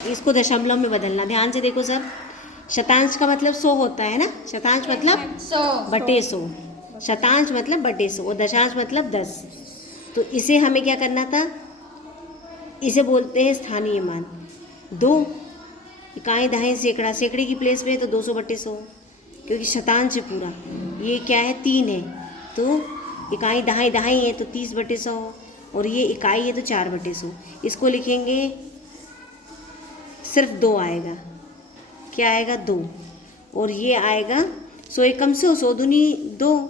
इसको दशमलव में बदलना। ध्यान से देखो सब, शतांश का मतलब 100 होता है ना, शतांश मतलब 100 बटे 100, शतांश मतलब बटे 100 और दशांश मतलब 10। तो इसे हमें क्या करना था, इसे बोलते हैं स्थानीय मान। 2 इकाई दहाई सैकड़ा, सैकड़े की प्लेस में है तो 200 बटे 100, क्योंकि शतांश है पूरा। ये क्या है, 3 है तो इकाई दहाई दहाई है तो 30 बटे 100, और ये इकाई है तो 4 बटे 100। इसको लिखेंगे, सिर्फ 2 आएगा। क्या आएगा, 2। और ये आएगा 100 एकम 100, 100 दूनी 2,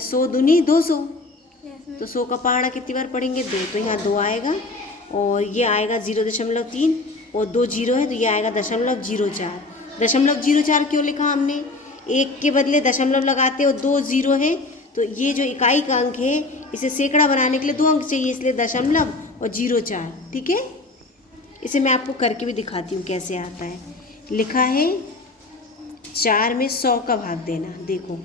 100 दूनी 200, तो 100 का पहाड़ा कितनी बार पढ़ेंगे, 2, तो यहाँ 2 आएगा। और ये आएगा 0.3 और 2 जीरो है तो ये आएगा 0.04। 0.04 क्यों लिखा हमने, एक के बदले दशमलव लगाते और 2 जीरो है, तो ये जो इकाई का अंक है इसे सैकड़ा बनाने के लिए 2 अंक चाहिए, इसलिए दशमलव और 0.4। ठीक है, इसे मैं आपको करके भी दिखाती हूँ कैसे आता है। लिखा है 4 में 100 का भाग देना। देखो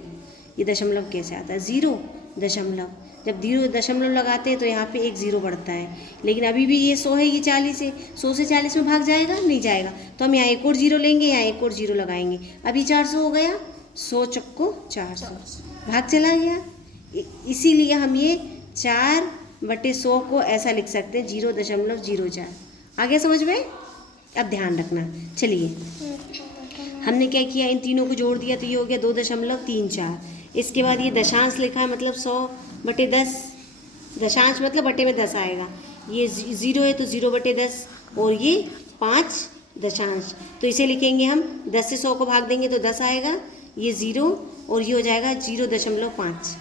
ये दशमलव कैसे आता है, 0 दशमलव, जब 0 दशमलव लगाते हैं तो यहाँ पे 1 0 बढ़ता है, लेकिन अभी भी ये 100 है, ये 40 है, 100 से 40 में भाग जाएगा, नहीं जाएगा, तो हम यहाँ एक और 0 लेंगे, यहाँ एक और 0 लगाएंगे। अभी 400 हो गया, 100 चक्को 400, भाग चला गया। इसीलिए हम ये 4 बटे 100 को ऐसा लिख सकते हैं, 0.04। आगे समझ में? अब ध्यान रखना। चलिए, हमने क्या किया, इन तीनों को जोड़ दिया तो ये हो गया 2.34। इसके बाद ये दशांश लिखा है, मतलब 100 बटे 10, दशांश मतलब बटे में 10 आएगा। ये 0 है तो 0 बटे 10, और ये 5 दशांश, तो इसे लिखेंगे हम 10 से 100 को भाग देंगे तो 10 आएगा, ये 0 और ये हो जाएगा 0.5।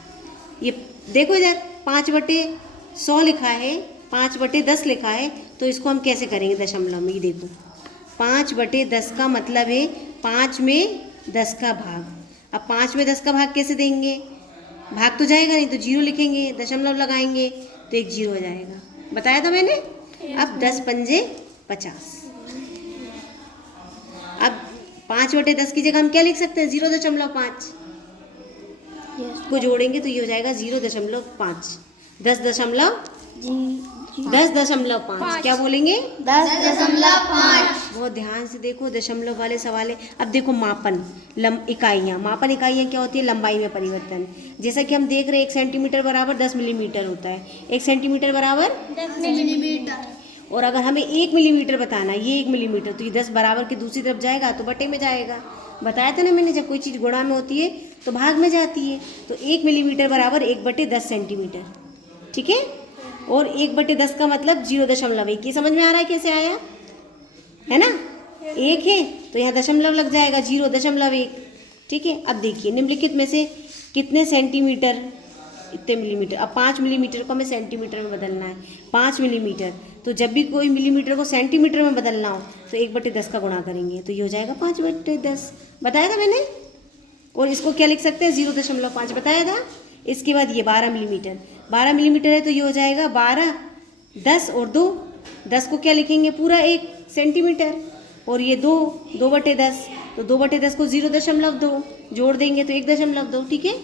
ये देखो इधर 5 बटे 100 लिखा है, 5 बटे 10 लिखा है, तो इसको हम कैसे करेंगे दशमलव में। ये देखो 5 बटे 10 का मतलब है 5 में 10 का भाग। अब 5 में 10 का भाग कैसे देंगे, भाग तो जाएगा नहीं तो 0 लिखेंगे, दशमलव लगाएंगे तो 1 0 हो जाएगा। बताया था मैंने। अब 10 पंजे 50। अब 5 बटे 10 की जगह हम क्या लिख सकते हैं, 0.5 को जोड़ेंगे तो ये हो जाएगा 0.5। 10.5 क्या बोलेंगे, 10.5। बहुत ध्यान से देखो, दशमलव वाले सवाल है। अब देखो मापन, इकाइयाँ, मापन इकाइयाँ क्या होती है, लंबाई में परिवर्तन। जैसा कि हम देख रहे हैं 1 सेंटीमीटर बराबर 10 मिलीमीटर होता है, 1 सेंटीमीटर बराबर 10 मिलीमीटर। और अगर हमें 1 मिलीमीटर बताना है, ये 1 मिलीमीटर, तो ये 10 बराबर की दूसरी तरफ जाएगा तो बटे में जाएगा। बताया था ना मैंने, जब कोई चीज़ गुणा में होती है तो भाग में जाती है। तो 1 मिलीमीटर बराबर 1/10 सेंटीमीटर। ठीक है, और 1/10 का मतलब 0.1। ये समझ में आ रहा है कैसे आया, है ना। 1 है तो यहाँ दशमलव लग जाएगा, 0.1। ठीक है, अब देखिए निम्नलिखित में से कितने सेंटीमीटर इतने मिलीमीटर। अब 5 मिलीमीटर को हमें सेंटीमीटर में बदलना है, 5 मिलीमीटर, तो जब भी कोई मिलीमीटर को सेंटीमीटर में बदलना हो तो 1/10 का गुणा करेंगे तो ये हो जाएगा 5/10। बताया था मैंने। और इसको क्या लिख सकते हैं, 0.5 बताया था। इसके बाद ये 12 मिलीमीटर, 12 मिलीमीटर है तो ये हो जाएगा 12, 10 और 2, 10 को क्या लिखेंगे, पूरा 1 सेंटीमीटर, और ये 2/10, तो 2/10 को 0.2 जोड़ देंगे तो 1.2। ठीक है,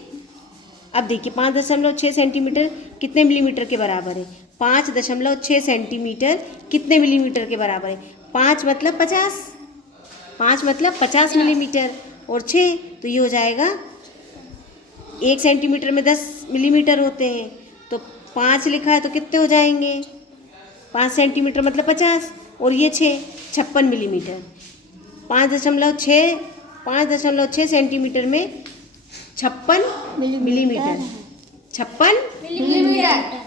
अब देखिए 5.6 सेंटीमीटर कितने मिलीमीटर के बराबर है, 5.6 सेंटीमीटर कितने मिलीमीटर के बराबर है, 5 मतलब 50, 5 मतलब 50 मिलीमीटर, और 6 तो ये हो जाएगा 1 सेंटीमीटर में 10 मिलीमीटर होते हैं, तो 5 लिखा है तो कितने हो जाएंगे, 5 सेंटीमीटर मतलब 50, और ये 6 56 मिलीमीटर। 5.6 सेंटीमीटर में 56 मिलीमीटर, 56 मिलीमीटर।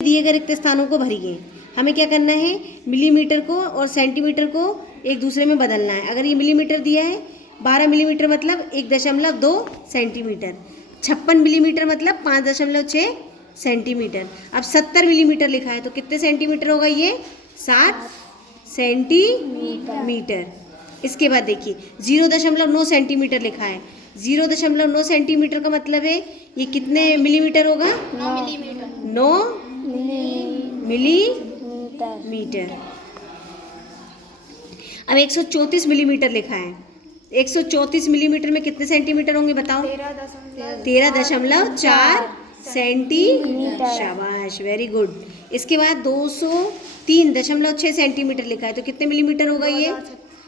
दिए गए रिक्त स्थानों को भरिए। हमें क्या करना है, मिलीमीटर को और सेंटीमीटर को एक दूसरे में बदलना है। अगर ये मिलीमीटर दिया है, 12 मिलीमीटर मतलब 1.2 सेंटीमीटर, 56 मिलीमीटर मतलब 5.6 सेंटीमीटर। अब 70 मिलीमीटर लिखा है तो कितने सेंटीमीटर होगा, ये 60 सेंटीमीटर। इसके बाद देखिए 0.9 सेंटीमीटर लिखा है, 0.9 सेंटीमीटर का मतलब है ये कितने मिलीमीटर होगा, 9 मिलीमीटर। अब 134 मिलीमीटर लिखा है, 134 मिलीमीटर में कितने सेंटीमीटर होंगे बताओ, 13.4 सेंटीमीटर। शाबाश, वेरी गुड। इसके बाद 203.6 सेंटीमीटर लिखा है, तो कितने मिलीमीटर होगा ये?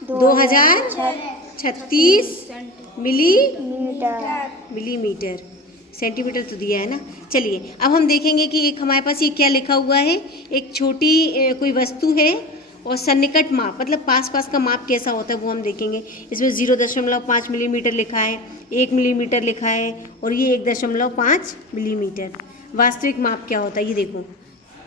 2036 मिलीमीटर। सेंटीमीटर तो दिया है ना। चलिए अब हम देखेंगे कि एक हमारे पास ये क्या लिखा हुआ है। एक छोटी कोई वस्तु है और सन्निकट माप, मतलब पास पास का माप कैसा होता है वो हम देखेंगे। इसमें 0.5 मिलीमीटर लिखा है, 1 मिलीमीटर लिखा है और ये 1.5 मिलीमीटर। वास्तविक माप क्या होता है ये देखो,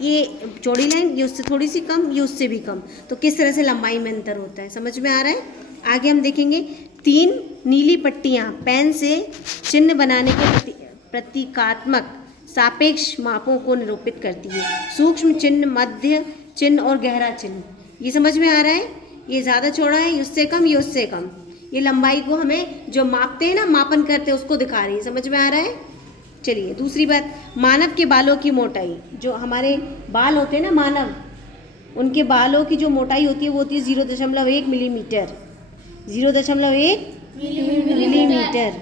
ये चौड़ी लाइन, ये उससे थोड़ी सी कम, ये उससे भी कम, तो किस तरह से लंबाई में अंतर होता है समझ में आ रहा है। आगे हम देखेंगे 3 नीली पट्टियाँ पेन से चिन्ह बनाने के प्रतीकात्मक सापेक्ष मापों को निरूपित करती है। सूक्ष्म चिन्ह, मध्य चिन्ह और गहरा चिन्ह, ये समझ में आ रहा है। ये ज़्यादा चौड़ा है, ये उससे कम, ये उससे कम। ये लंबाई को हमें जो मापते हैं ना, मापन करते हैं, उसको दिखा रही है, समझ में आ रहा है। चलिए दूसरी बात, मानव के बालों की मोटाई, जो हमारे बाल होते हैं ना मानव, उनके बालों की जो मोटाई होती है वो होती है 0.1 मिलीमीटर। 0.1 मिलीमीटर।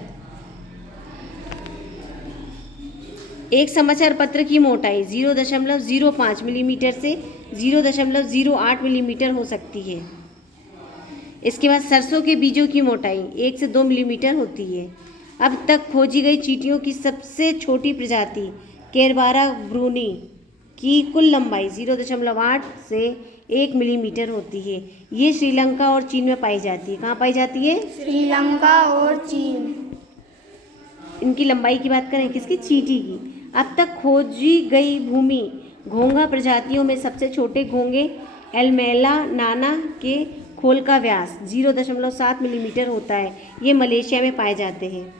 एक समाचार पत्र की मोटाई 0.05 मिलीमीटर से 0.08 मिलीमीटर हो सकती है। इसके बाद सरसों के बीजों की मोटाई 1 से 2 मिलीमीटर होती है। अब तक खोजी गई चींटियों की सबसे छोटी प्रजाति केरबारा ब्रूनी की कुल लंबाई 0.8 से 1 मिलीमीटर होती है। ये श्रीलंका और चीन में पाई जाती है। कहाँ पाई जाती है? श्रीलंका और चीन। इनकी लंबाई की बात करें, किसकी? चींटी की। अब तक खोजी गई भूमि घोंघा प्रजातियों में सबसे छोटे घोंघे एल्मेला नाना के खोल का व्यास 0.7 मिलीमीटर होता है। ये मलेशिया में पाए जाते हैं।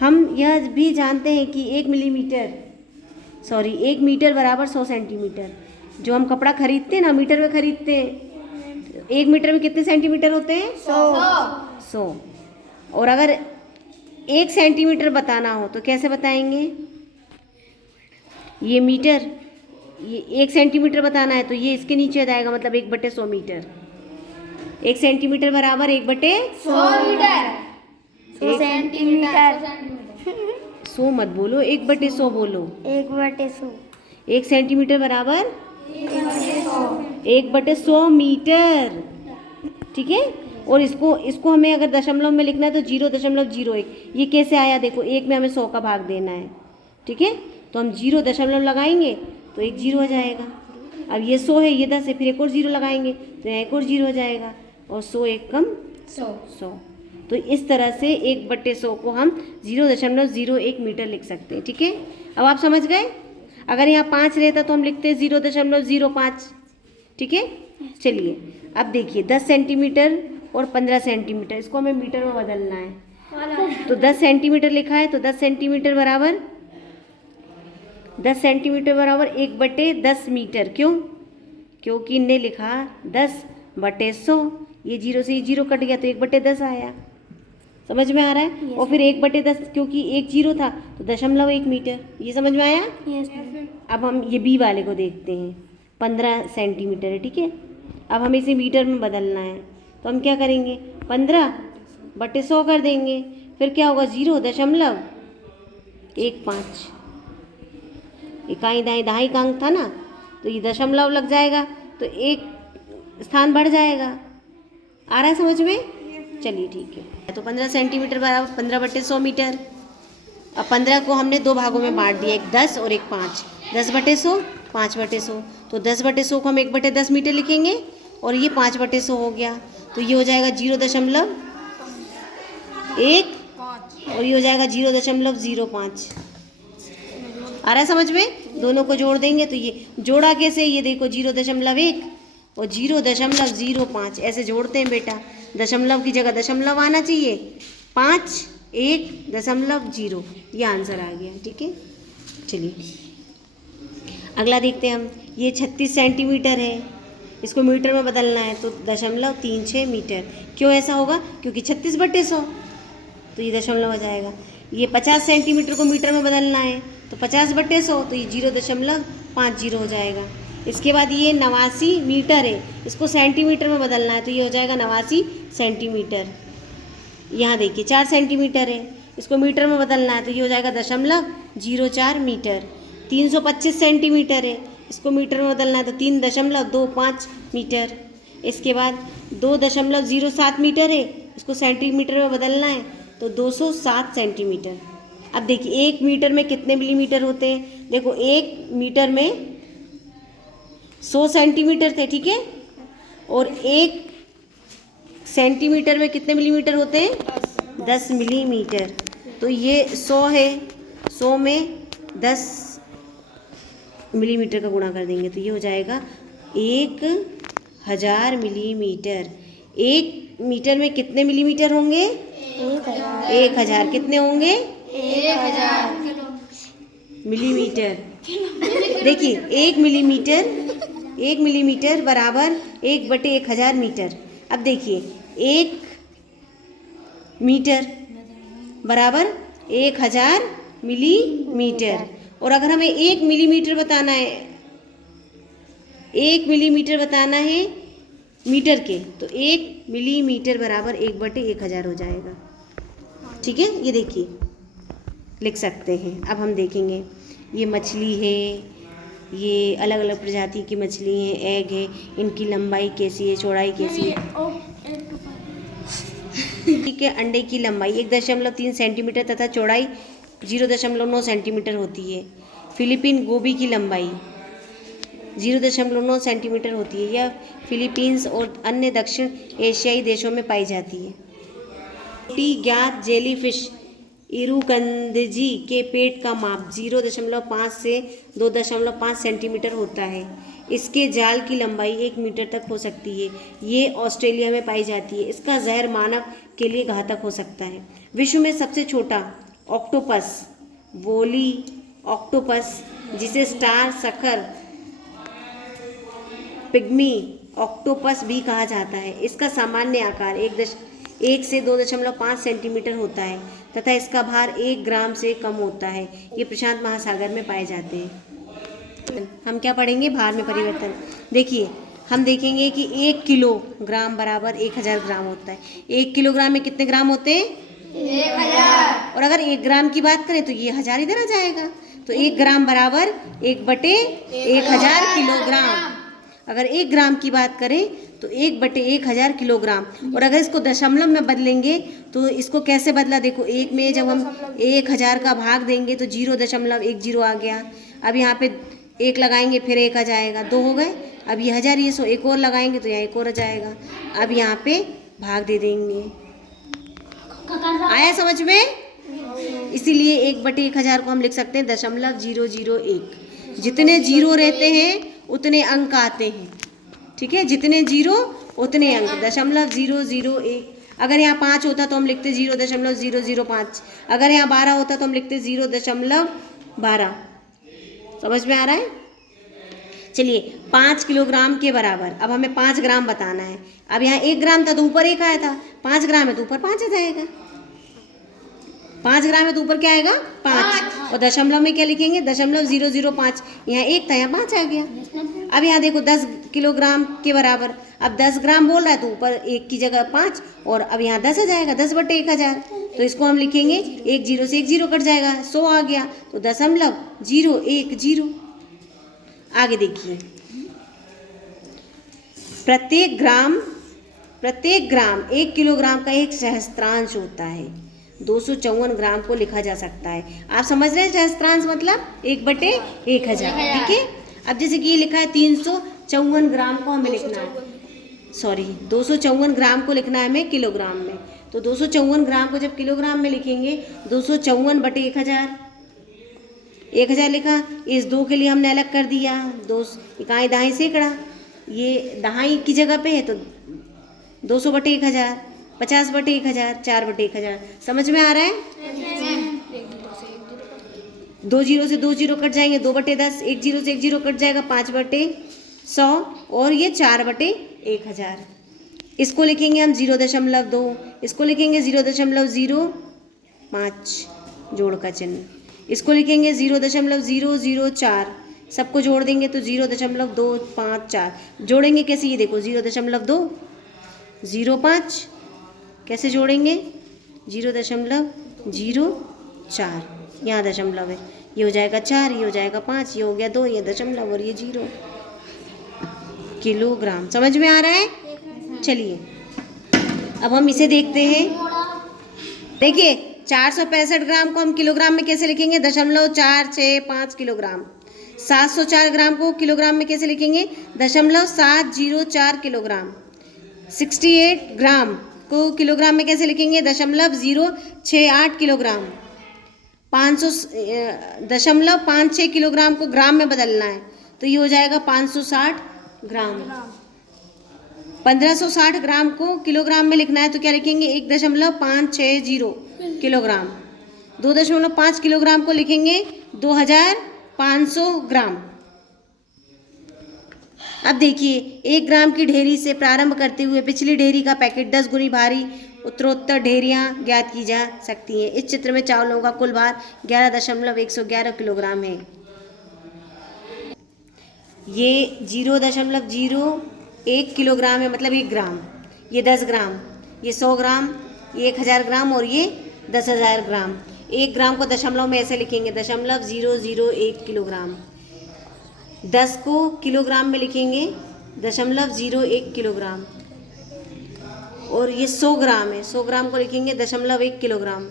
हम यह भी जानते हैं कि 1 मीटर बराबर 100 सेंटीमीटर। जो हम कपड़ा खरीदते हैं ना, मीटर में खरीदते हैं, 1 मीटर में कितने सेंटीमीटर होते हैं? 100। और अगर 1 सेंटीमीटर बताना हो तो कैसे बताएंगे? ये मीटर, ये 1 सेंटीमीटर बताना है तो ये इसके नीचे जाएगा, मतलब 1/100 मीटर। 1 सेंटीमीटर बराबर 1/100 मीटर। 100 सेंटीमीटर। 100 मत बोलो, 1/100 बोलो। 1/100। 1 सेंटीमीटर बराबर 1/100 मीटर। ठीक है। और इसको हमें अगर दशमलव में लिखना है तो 0.01। ये कैसे आया देखो, 1 में हमें 100 का भाग देना है। ठीक है, तो हम 0 दशमलव लगाएंगे तो 1 0 हो जाएगा। अब ये 100 है, ये 10 है, फिर एक और 0 लगाएंगे तो एक और 0 हो जाएगा। और 100 1 कम 100। तो इस तरह से 1/100 को हम 0.01 मीटर लिख सकते हैं। ठीक है, अब आप समझ गए। अगर यहाँ 5 रहता तो हम लिखते 0.05। ठीक है। चलिए अब देखिए 10 सेंटीमीटर और 15 सेंटीमीटर, इसको हमें मीटर में बदलना है। तो 10 सेंटीमीटर लिखा है तो 10 सेंटीमीटर बराबर 1/10 मीटर। क्यों? क्योंकि इनने लिखा 10/100, ये 0 से 0 कट गया तो 1/10 आया। समझ में आ रहा है। और फिर 1/10, क्योंकि 1 0 था तो 0.1 मीटर। ये समझ में आया। अब हम ये बी वाले को देखते हैं। 15 सेंटीमीटर है। ठीक है, अब हमें इसे मीटर में बदलना है तो हम क्या करेंगे, 15/100 कर देंगे। फिर क्या होगा, 0.15। इकाई दाई दहाई का अंक था ना, तो ये दशमलव लग जाएगा तो 1 स्थान बढ़ जाएगा। आ रहा है समझ में। चलिए ठीक है, तो 15 सेंटीमीटर बराबर 15/100 मीटर। अब 15 को हमने 2 भागों में बांट दिया, एक 10 और एक 5। 10/100, 5/100। तो 10/100 को हम 1/10 मीटर लिखेंगे और ये 5/100 हो गया। तो ये हो जाएगा 0.1 और ये हो जाएगा 0.05। आ रहा है समझ में। दोनों को जोड़ देंगे तो ये जोड़ा कैसे, ये देखो 0.1 और 0.05 ऐसे जोड़ते हैं बेटा। दशमलव की जगह दशमलव आना चाहिए। 5.1.0 ये आंसर आ गया। ठीक है, चलिए अगला देखते हैं हम। ये 36 सेंटीमीटर है, इसको मीटर में बदलना है तो 0.36 मीटर। क्यों ऐसा होगा, क्योंकि 36/100 तो ये दशमलव हो जाएगा। ये 50 सेंटीमीटर को मीटर में बदलना है तो 50/100 तो ये 0.50 हो जाएगा। इसके बाद ये 89 मीटर है, इसको सेंटीमीटर में बदलना है तो ये हो जाएगा 89 सेंटीमीटर। यहाँ देखिए 4 सेंटीमीटर है, इसको मीटर में बदलना है तो ये हो जाएगा 0.04 मीटर। 325 सेंटीमीटर है, इसको मीटर में बदलना है तो 3.25 मीटर। इसके बाद 2.07 मीटर है, इसको सेंटीमीटर में बदलना है तो 207 सेंटीमीटर। अब देखिए 1 मीटर में कितने मिलीमीटर होते हैं, देखो 1 मीटर में 100 सेंटीमीटर थे, ठीक है, और 1 सेंटीमीटर में कितने मिलीमीटर होते हैं, 10 मिलीमीटर। तो ये 100 है, 100 में 10 मिलीमीटर का गुणा कर देंगे तो ये हो जाएगा 1000 मिलीमीटर। 1 मीटर में कितने मिलीमीटर होंगे, 1000। कितने होंगे, 1000 मिलीमीटर। देखिए 1 मिलीमीटर बराबर 1/1000 मीटर। अब देखिए 1 मीटर बराबर 1000 मिलीमीटर, और अगर हमें 1 मिलीमीटर बताना है, 1 मिलीमीटर बताना है मीटर के, तो 1 मिलीमीटर बराबर 1/1000 हो जाएगा। ठीक है, ये देखिए लिख सकते हैं। अब हम देखेंगे ये मछली है, ये अलग अलग प्रजाति की मछली हैं, एग है, इनकी लंबाई कैसी है, चौड़ाई कैसी है। ठीक है, अंडे की लंबाई 1.3 सेंटीमीटर तथा चौड़ाई 0.9 सेंटीमीटर होती है। फिलीपीन गोभी की लंबाई 0.9 सेंटीमीटर होती है। यह फिलीपींस और अन्य दक्षिण एशियाई देशों में पाई जाती है। छोटी ज्ञात जेलीफिश इरुकंदजी के पेट का माप 0.5 से 2.5 सेंटीमीटर होता है। इसके जाल की लंबाई 1 मीटर तक हो सकती है। ये ऑस्ट्रेलिया में पाई जाती है। इसका जहर मानव के लिए घातक हो सकता है। विश्व में सबसे छोटा ऑक्टोपस वोली ऑक्टोपस, जिसे स्टार सखर पिग्मी ऑक्टोपस भी कहा जाता है। इसका सामान्य आकार 1 से 2.5 सेंटीमीटर होता है तथा इसका भार 1 ग्राम से कम होता है। ये प्रशांत महासागर में पाए जाते हैं। हम क्या पढ़ेंगे, भार में परिवर्तन। देखिए हम देखेंगे कि 1 किलोग्राम बराबर 1000 ग्राम होता है। 1 किलोग्राम में कितने ग्राम होते हैं, 1000। और अगर 1 ग्राम की बात करें तो ये 1000 इधर आ जाएगा। तो 1 ग्राम बराबर 1/1000 किलोग्राम। अगर 1 ग्राम की बात करें तो 1/1000 किलोग्राम। और अगर इसको दशमलव में बदलेंगे तो इसको कैसे बदला, देखो 1 में जब हम 1000 का भाग देंगे तो 0.10 आ गया। अब यहाँ पे 1 लगाएंगे फिर 1 आ जाएगा, 2 हो गए। अब ये 1000 ये 100 एक और लगाएंगे तो यहाँ 1 और आ जाएगा। अब यहाँ पे भाग दे देंगे। आया समझ में? इसीलिए 1/1000 को हम लिख सकते हैं 0.001। जितने जीरो रहते हैं उतने अंक आते हैं। ठीक है, जितने जीरो उतने अंक। 0.001। अगर यहाँ 5 होता तो हम लिखते 0.005। अगर यहाँ 12 होता तो हम लिखते 0.12। समझ में आ रहा है? चलिए 5 किलोग्राम के बराबर। अब हमें 5 ग्राम बताना है। अब यहाँ 1 ग्राम था तो ऊपर 1 आया था, 5 ग्राम है तो ऊपर 5 आ जाएगा। 5 ग्राम है तो ऊपर क्या आएगा, 5। और दशमलव में क्या लिखेंगे, 0.005। यहाँ 1 था, यहाँ 5 आ गया। अब यहाँ देखो 10 किलोग्राम के बराबर। अब 10 ग्राम बोल रहा है तो ऊपर 1 की जगह 5, और अब यहाँ 10 आ जाएगा, 10/1000। तो इसको हम लिखेंगे 1 0 से 1 0 कट जाएगा, 100 आ गया तो 0.010। आगे देखिए, प्रत्येक ग्राम 1 किलोग्राम का एक सहस्त्रांश होता है। 254 ग्राम को लिखा जा सकता है। आप समझ रहे हैं सहस्त्रांश मतलब 1/1000। ठीक है, अब जैसे कि ये लिखा है 354 ग्राम को हमें लिखना है, 254 ग्राम को लिखना है हमें किलोग्राम में। तो 254 ग्राम को जब किलोग्राम में लिखेंगे 254/1000। 1000 लिखा, इस 2 के लिए हमने अलग कर दिया, 2 इकाई दहाई सैकड़ा। ये दहाई की जगह पे है तो 200/1000, 50/1000, 4/1000। समझ में आ रहा है? 2 0 से 2 0 कट जाएंगे, 2/10। 1 0 से 1 0 कट जाएगा, 5/100। और ये 4/1000। इसको लिखेंगे हम 0.2। इसको लिखेंगे 0.005 जोड़ का चिन्ह। इसको लिखेंगे 0.004। सबको जोड़ देंगे तो 0.254। जोड़ेंगे कैसे, ये देखो 0.205 कैसे जोड़ेंगे, 0.04। यहाँ दशमलव है, ये हो जाएगा 4, ये हो जाएगा 5, ये हो गया 2, ये दशमलव और ये 0 किलोग्राम। समझ में आ रहा है? चलिए अब हम इसे देखते हैं। देखिए 465 ग्राम को हम किलोग्राम में कैसे लिखेंगे? 0.465 किलोग्राम। 704 ग्राम को किलोग्राम में कैसे लिखेंगे? 0.704 किलोग्राम। 68 ग्राम को किलोग्राम में कैसे लिखेंगे? 0.068 किलोग्राम। 0.56 किलोग्राम को ग्राम में बदलना है तो ये हो जाएगा 560 ग्राम। 1560 ग्राम को किलोग्राम में लिखना है तो क्या लिखेंगे? 1.560 किलोग्राम। 2.5 किलोग्राम को लिखेंगे 2500 ग्राम। अब देखिए 1 ग्राम की ढेरी से प्रारंभ करते हुए पिछली ढेरी का पैकेट 10 गुनी भारी उत्तरोत्तर ढेरियां ज्ञात की जा सकती हैं। इस चित्र में चावलों का कुल भार 11.111 किलोग्राम है। ये 0.01 किलोग्राम है, मतलब 1 ग्राम। ये 10 ग्राम, ये 100 ग्राम, ये 1000 ग्राम और ये 10,000 ग्राम। 1 ग्राम को दशमलव में ऐसे लिखेंगे 0.001 किलोग्राम। 10 को किलोग्राम में लिखेंगे 0.01 किलोग्राम। और ये 100 ग्राम है, 100 ग्राम को लिखेंगे 0.1 किलोग्राम।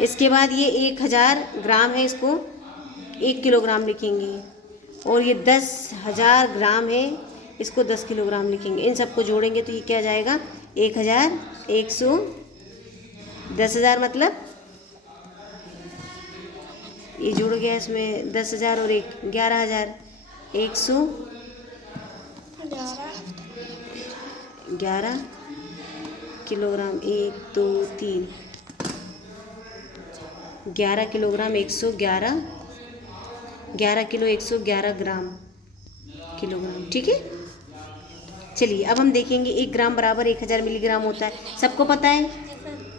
इसके बाद ये 1000 ग्राम है, इसको 1 किलोग्राम लिखेंगे। और ये 10,000 ग्राम है, इसको 10 किलोग्राम लिखेंगे। इन सबको जोड़ेंगे तो ये क्या जाएगा? 1000, 100, 10,000 मतलब ये जुड़ गया इसमें 10,000 और 1 11,000। 111 kilogram. 1 2 3 11 kilogram 111, 11 kilo 111 gram kilogram. ठीक है, चलिए अब हम देखेंगे 1 ग्राम बराबर 1000 मिलीग्राम होता है। सबको पता है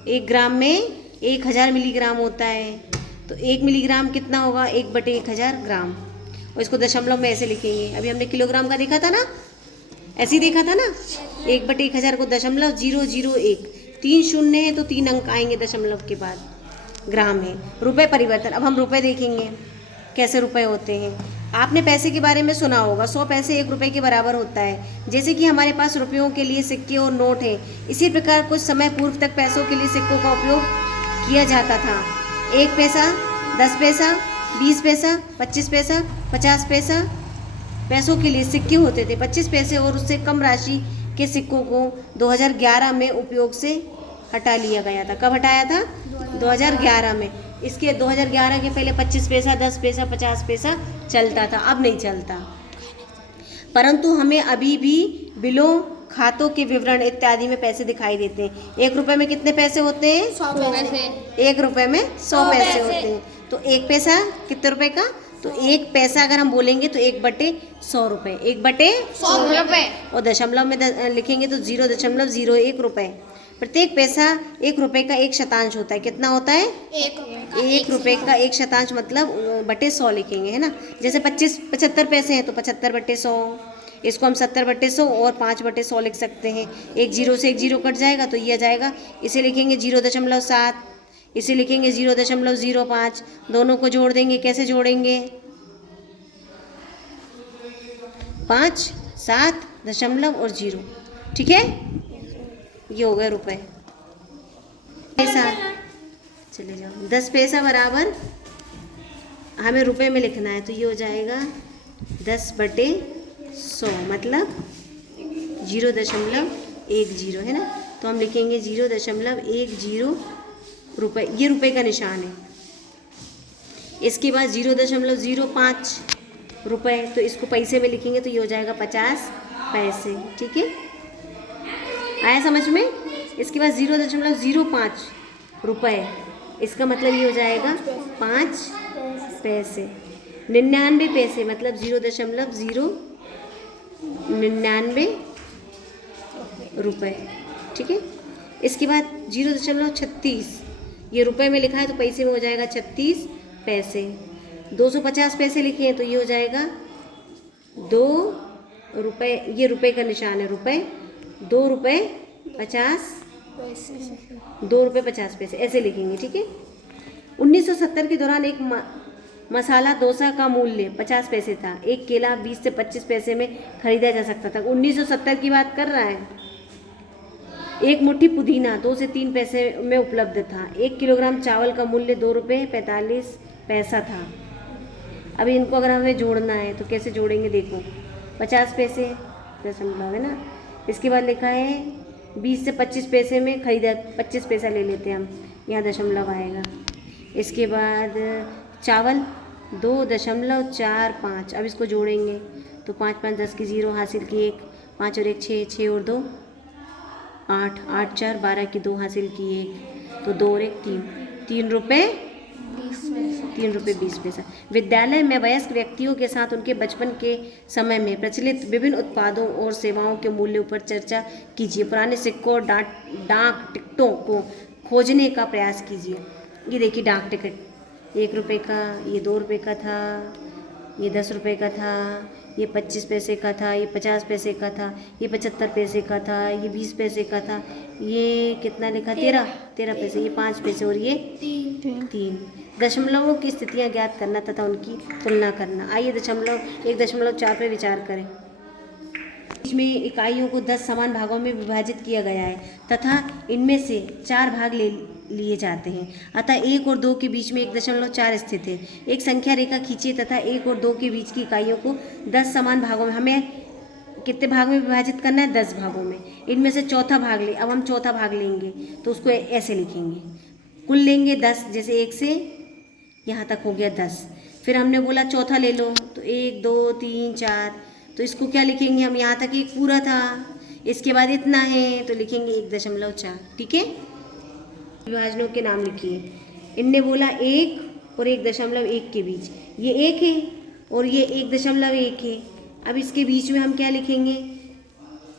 1 ग्राम में 1000 मिलीग्राम होता है। तो 1 मिलीग्राम कितना होगा? 1/1000 ग्राम। और इसको दशमलव में ऐसे लिखेंगे। अभी हमने किलोग्राम का देखा था ना, ऐसे ही देखा था ना। 1/1000 को 0.001, 3 शून्य है तो 3 अंक आएंगे दशमलव के बाद। ग्राम है। रुपए परिवर्तन। अब हम रुपए देखेंगे कैसे रुपए होते हैं। आपने पैसे के बारे में सुना होगा, 100 पैसे 1 रुपए के बराबर होता है। जैसे कि हमारे पास रुपयों के लिए सिक्के और नोट हैं, इसी प्रकार कुछ समय पूर्व तक पैसों के लिए सिक्कों का उपयोग किया जाता था। 1 पैसा, 10 पैसा, 20 पैसा, 25 पैसा, 50 पैसा पैसों के लिए सिक्के होते थे। 25 पैसे और उससे कम राशि के सिक्कों को 2011 में उपयोग से हटा लिया गया था। कब हटाया था? 2011 में। इसके 2011 के पहले 25 पैसा, 10 पैसा, 50 पैसा चलता था, अब नहीं चलता। परंतु हमें अभी भी बिलों, खातों के विवरण इत्यादि में पैसे दिखाई देते हैं। 1 रुपए में कितने पैसे होते हैं? 100 पैसे। 1 रुपए में 100 पैसे होते हैं। तो 1 पैसा कितने रुपए का? तो 1 पैसा अगर हम बोलेंगे तो 1/100 रुपये। 1/100 रुपये। और दशमलव में लिखेंगे तो 0.01 रुपये। प्रत्येक पैसा 1 रुपए का 1 शतांश होता है। कितना होता है? 1 रुपए का 1 शतांश, मतलब बटे 100 लिखेंगे, है ना। जैसे 75 पैसे हैं तो 75/100। इसको हम 70/100 और 5/100 लिख सकते हैं। एक जीरो से एक जीरो कट जाएगा तो ये आ जाएगा। इसे लिखेंगे 0.7, इसे लिखेंगे 0.05। दोनों को जोड़ देंगे। कैसे जोड़ेंगे? 5, 7, दशमलव और 0। ठीक है, ये हो गए रुपए। पैसा, चले जाओ। 10 पैसा बराबर हमें रुपए में लिखना है तो ये हो जाएगा 10/100, मतलब 0.10, है ना। तो हम लिखेंगे 0.10 रुपए। ये रुपए का निशान है। इसके बाद 0.05 रुपए, तो इसको पैसे में लिखेंगे तो ये हो जाएगा 50 पैसे। ठीक है, आया समझ में। इसके बाद 0.05 रुपए, इसका मतलब ये हो जाएगा 5 पैसे। 99 पैसे मतलब 0.099 रुपए। ठीक है, इसके बाद 0.36, ये रुपए में लिखा है तो पैसे में हो जाएगा 36 पैसे। 250 पैसे लिखे हैं तो ये हो जाएगा 2 रुपए। ये रुपए का निशान है, रुपए। 2 रुपए 50 पैसे, 2 रुपए 50 पैसे ऐसे लिखेंगे। ठीक है। 1970 के दौरान एक मसाला डोसा का मूल्य 50 पैसे था। एक केला 20 से 25 पैसे में खरीदा जा सकता था। 1970 की बात कर रहा है। एक मुट्ठी पुदीना 2 से 3 पैसे में उपलब्ध था। 1 किलोग्राम चावल का मूल्य 2 रुपये 45 पैसा था। अब इनको अगर हमें जोड़ना है तो कैसे जोड़ेंगे, देखो 50 पैसे दशमलव है ना, इसके बाद लिखा है 20 से 25 पैसे में खरीदा, 25 पैसा ले लेते हैं हम, यहाँ दशमलव आएगा। इसके बाद चावल 2.45, अब इसको जोड़ेंगे तो 5 5 10 की 0 हासिल की 1, 5 और 1 6, 6 और 2 8, 8 4 12 की 2 हासिल की 1, तो 2 और 1 3, 3 रुपये 20 पैसा। विद्यालय में वयस्क व्यक्तियों के साथ उनके बचपन के समय में प्रचलित विभिन्न उत्पादों और सेवाओं के मूल्यों पर चर्चा कीजिए। पुराने सिक्कों और डाक टिकटों को खोजने का प्रयास कीजिए। ये देखिए डाक टिकट 1 रुपये का, ये 2 रुपये का था, ये 10 रुपये का था, ये 25 पैसे का था, ये 50 पैसे का था, ये 75 पैसे का था, ये 20 पैसे का था, ये कितना लिखा 13 पैसे, ये 5 पैसे और ये 3। दशमलवों की स्थितियाँ ज्ञात करना तथा उनकी तुलना करना। आइए 1.4 पर विचार करें। इसमें इकाइयों को 10 समान भागों में विभाजित किया गया है तथा इनमें से 4 भाग ले लिए जाते हैं। अतः 1 और 2 के बीच में 1.4 स्थित है। एक संख्या रेखा खींचिए तथा 1 और 2 के बीच की इकाइयों को 10 समान भागों में, हमें कितने भाग में विभाजित करना है, 10 भागों में। इनमें से चौथा भाग ले, अब हम चौथा भाग लेंगे तो उसको ऐसे लिखेंगे, कुल लेंगे 10, जैसे 1 से यहाँ तक हो गया 10। फिर हमने बोला चौथा ले लो, तो 1 2 3 4, तो इसको क्या लिखेंगे हम, यहाँ तक एक पूरा था, इसके बाद इतना है तो लिखेंगे 1.4। ठीक है, विभाजनों के नाम लिखिए। इनने बोला 1 और 1.1 के बीच, ये 1 है और ये 1.1 है। अब इसके बीच में हम क्या लिखेंगे,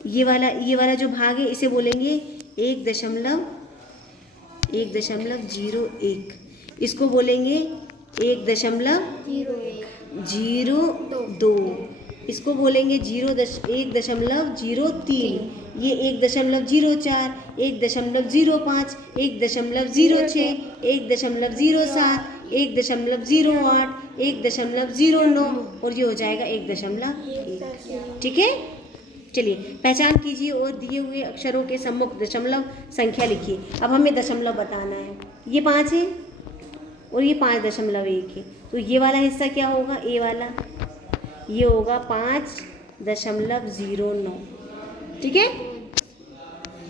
ये वाला जो भाग है इसे बोलेंगे 1.01, इसको बोलेंगे 1.02, इसको बोलेंगे 1.03, ये 1.04, 1.05, 1.06, 1.07, 1.08, 1.09 और ये हो जाएगा 1.1। ठीक है, चलिए पहचान कीजिए और दिए हुए अक्षरों के सम्मुख दशमलव संख्या लिखिए। अब हमें दशमलव बताना है। ये 5 है और ये 5.1 है, तो ये वाला हिस्सा क्या होगा, ए वाला, ये होगा 5.09। ठीक है,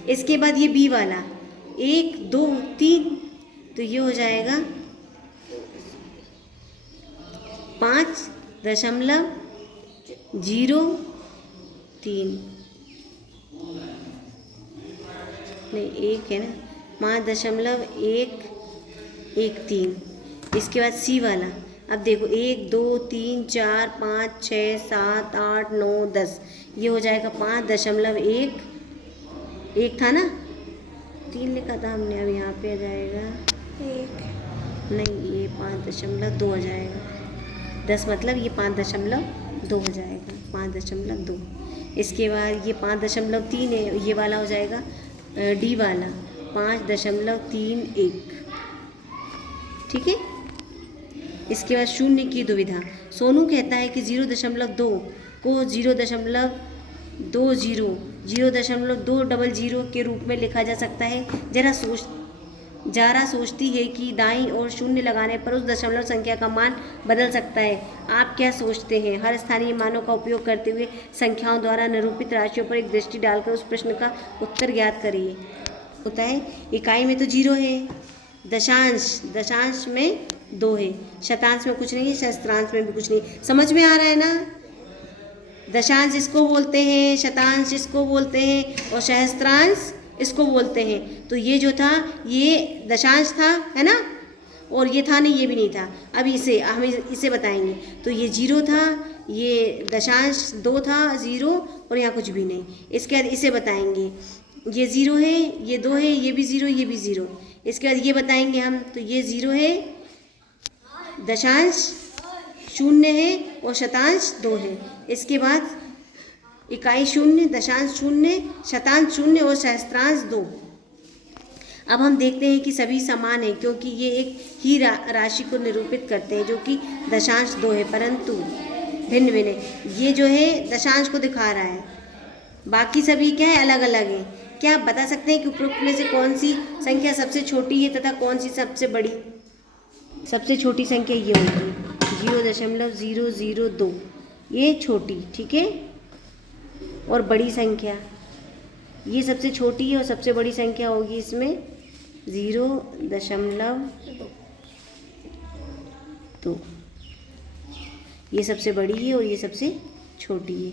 इसके बाद ये बी वाला 1 2 3, तो ये हो जाएगा 5.03, नहीं 1 है ना, 5.113। इसके बाद सी वाला, अब देखो 1 2 3 4 5 6 7 8 9 10, ये हो जाएगा 5.1 था ना, 3 लिखा था हमने, अब यहाँ पे आ जाएगा 1, नहीं ये 5.2 आ जाएगा, 10 मतलब ये 5.2 हो जाएगा, 5.2। इसके बाद ये 5.3 है, ये वाला हो जाएगा डी वाला 5.31। ठीक है, इसके बाद शून्य की दुविधा। सोनू कहता है कि 0.2 को 0.200 के रूप में लिखा जा सकता है। जारा सोचती है कि दाईं ओर शून्य लगाने पर उस दशमलव संख्या का मान बदल सकता है। आप क्या सोचते हैं? हर स्थानीय मानों का उपयोग करते हुए संख्याओं द्वारा निरूपित राशियों पर एक दृष्टि डालकर उस प्रश्न का उत्तर ज्ञात करिए। होता है, इकाई में तो 0 है, दशांश में 2 है, शतांश में कुछ नहीं है, सहस्त्रांश में भी कुछ नहीं। समझ में आ रहा है ना? दशांश इसको बोलते हैं, शतांश इसको बोलते हैं और सहस्त्रांश इसको बोलते हैं। तो ये जो था ये दशांश था, है ना, और ये था नहीं, ये भी नहीं था। अब हम इसे बताएंगे। तो ये 0 था, ये दशांश 2 था, 0 और यहाँ कुछ भी नहीं। इसके बाद इसे बताएंगे, ये 0 है, ये 2 है, ये भी 0, ये भी 0। इसके बाद ये बताएंगे हम, तो ये 0 है, दशांश 0 है और शतांश 2 है। इसके बाद इकाई 0, दशांश 0, शतांश 0 और सहस्त्रांश 2। अब हम देखते हैं कि सभी समान हैं, क्योंकि ये एक ही राशि को निरूपित करते हैं जो कि दशांश 2 है, परंतु भिन्न भिन्न है। ये जो है दशांश को दिखा रहा है, बाकी सभी क्या है, अलग अलग है। क्या आप बता सकते हैं कि उपरोक्त में से कौन सी संख्या सबसे छोटी है तथा कौन सी सबसे बड़ी? सबसे छोटी संख्या ये होगी 0.002, ये छोटी, ठीक है। और बड़ी संख्या ये सबसे छोटी है और सबसे बड़ी संख्या होगी इसमें 0.2। ये सबसे बड़ी है और ये सबसे छोटी है।